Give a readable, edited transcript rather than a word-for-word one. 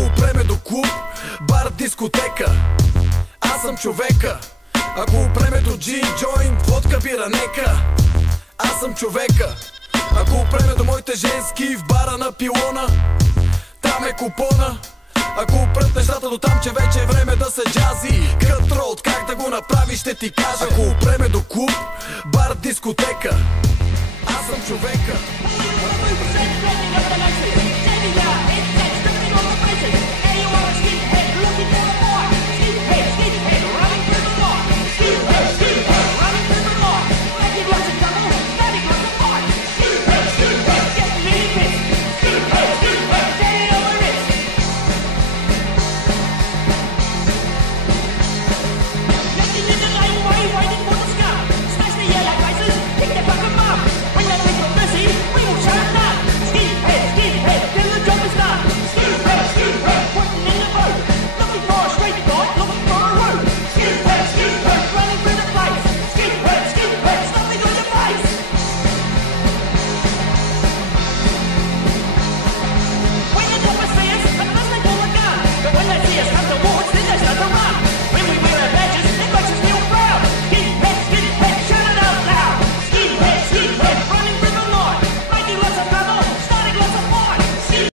опреме до клуб, бар, дискотека, аз съм човека. Ако опреме до джин, джойнт, водка, бира, нека, аз съм човека. Ако опреме до моите женски в бара на пилона, там е купона. Ако опрат нещата до там, че вече е време да се джази, Cutthroat, как да го направиш ще ти кажа. Ако опреме до клуб, бар, дискотека, аз съм човека.